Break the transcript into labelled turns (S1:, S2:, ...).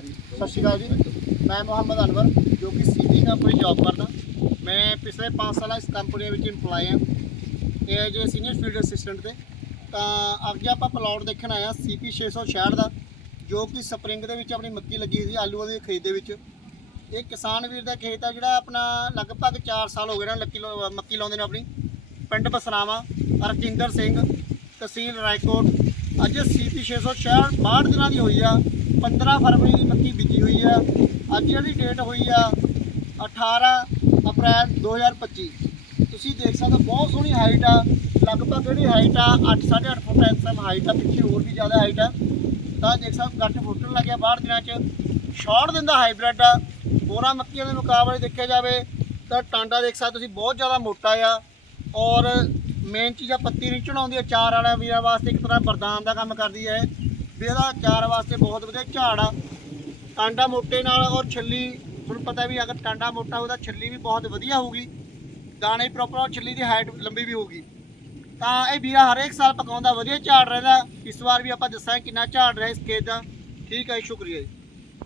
S1: ਸਤਿ ਸ਼੍ਰੀ ਅਕਾਲ ਜੀ। ਮੈਂ ਮੁਹੰਮਦ ਅਨਵਰ, ਜੋ ਕਿ ਸੀਪੀ ਕੰਪਨੀ ਜੌਬ ਕਰਦਾ। ਮੈਂ ਪਿਛਲੇ 5 ਸਾਲਾਂ ਇਸ ਕੰਪਨੀ ਵਿੱਚ EMPLOYE ਹਾਂ। ਇਹ ਜੇ ਸੀਨੀਅਰ ਫੀਲਡ ਅਸਿਸਟੈਂਟ ਤੇ। ਤਾਂ ਅੱਗੇ ਆਪਾਂ ਪਲਾਟ ਦੇਖਣ ਆਇਆ ਸੀਪੀ 666 ਦਾ, ਜੋ ਕਿ ਸਪਰਿੰਗ ਦੇ ਵਿੱਚ ਆਪਣੀ ਮੱਕੀ ਲੱਗੀ ਹੋਈ ਸੀ ਆਲੂਆਂ ਦੇ ਖੇਤ ਦੇ ਵਿੱਚ। ਇਹ ਕਿਸਾਨ ਵੀਰ ਦਾ ਖੇਤ ਆ ਜਿਹੜਾ ਆਪਣਾ ਲਗਭਗ 4 ਸਾਲ ਹੋ ਗਏ ਨੇ ਲੱਕੀ ਲੋ- ਮੱਕੀ ਲਾਉਂਦੇ ਨੇ ਆਪਣੀ। ਪਿੰਡ ਬਸਰਾਵਾ ਰਜਿੰਦਰ ਸਿੰਘ, ਤਹਿਸੀਲ ਰਾਏਕੋਟ। ਅੱਜ ਸੀਪੀ 666 62 ਦਿਨਾਂ ਦੀ ਹੋਈ ਆ। 15 ਫਰਵਰੀ ਦੀ ਮੱਕੀ ਬੀਜੀ ਹੋਈ ਆ। ਅੱਜ ਜਿਹੜੀ ਡੇਟ ਹੋਈ ਆ 18 ਅਪ੍ਰੈਲ 2025 ਤੁਸੀਂ ਦੇਖ ਸਕਦੇ ਹੋ, ਬਹੁਤ ਸੋਹਣੀ ਹਾਈਟ ਆ। ਲਗਭਗ ਜਿਹੜੀ ਹਾਈਟ ਆ 8 8.5 ਫੁੱਟ ਐਸਐਮ ਹਾਈਟ ਆ, ਪਿੱਛੇ ਹੋਰ ਵੀ ਜ਼ਿਆਦਾ ਹਾਈਟ ਆ। ਤਾਂ ਦੇਖ ਸਕਦੇ ਹੋ, ਗੱਠ ਫੁੱਟਣ ਲੱਗਿਆ ਬਾਹਰ ਦਿਨਾਂ 'ਚ। ਸ਼ਾਰਟ ਦਿੰਦਾ ਹਾਈਬ੍ਰਿਡ ਆ। ਹੋਰਾਂ ਮੱਕੀਆਂ ਦੇ ਮੁਕਾਬਲੇ ਦੇਖਿਆ ਜਾਵੇ, ਤਾਂ ਟਾਂਡਾ ਦੇਖ ਸਕਦੇ ਤੁਸੀਂ ਬਹੁਤ ਜ਼ਿਆਦਾ ਮੋਟਾ ਆ। ਔਰ ਮੇਨ ਚੀਜ਼ ਆ, ਪੱਤੀ ਨਹੀਂ ਚੜਾਉਂਦੀ ਆ ਚਾਰ ਵਾਲਾ ਵੀਰਾਂ ਵਾਸਤੇ ਇੱਕ ਤਰ੍ਹਾਂ ਵਰਦਾਨ ਦਾ ਕੰਮ ਕਰਦੀ ਹੈ ਵੀ ਇਹਦਾ ਚਾਰ ਵਾਸਤੇ ਬਹੁਤ ਵਧੀਆ ਝਾੜ ਆ। ਟਾਂਡਾ ਮੋਟੇ ਨਾਲ ਔਰ ਛੱਲੀ ਤੁਹਾਨੂੰ ਪਤਾ ਵੀ ਅਗਰ ਕਾਂਡਾ ਮੋਟਾ ਹੋਊ ਤਾਂ ਛੱਲੀ ਵੀ ਬਹੁਤ ਵਧੀਆ ਹੋਊਗੀ। ਦਾਣੇ ਪ੍ਰੋਪਰ ਔਰ ਛੱਲੀ ਦੀ ਹਾਈਟ ਲੰਬੀ ਵੀ ਹੋਊਗੀ। ਤਾਂ ਇਹ ਵੀਰਾ ਹਰੇਕ ਸਾਲ ਪਕਾਉਂਦਾ ਵਧੀਆ ਝਾੜ ਰਹਿੰਦਾ। ਇਸ ਵਾਰ ਵੀ ਆਪਾਂ ਦੱਸਾਂ ਕਿੰਨਾ ਝਾੜ ਰਿਹਾ ਇਸ ਖੇਤ ਦਾ। ਠੀਕ ਹੈ ਜੀ, ਸ਼ੁਕਰੀਆ ਜੀ।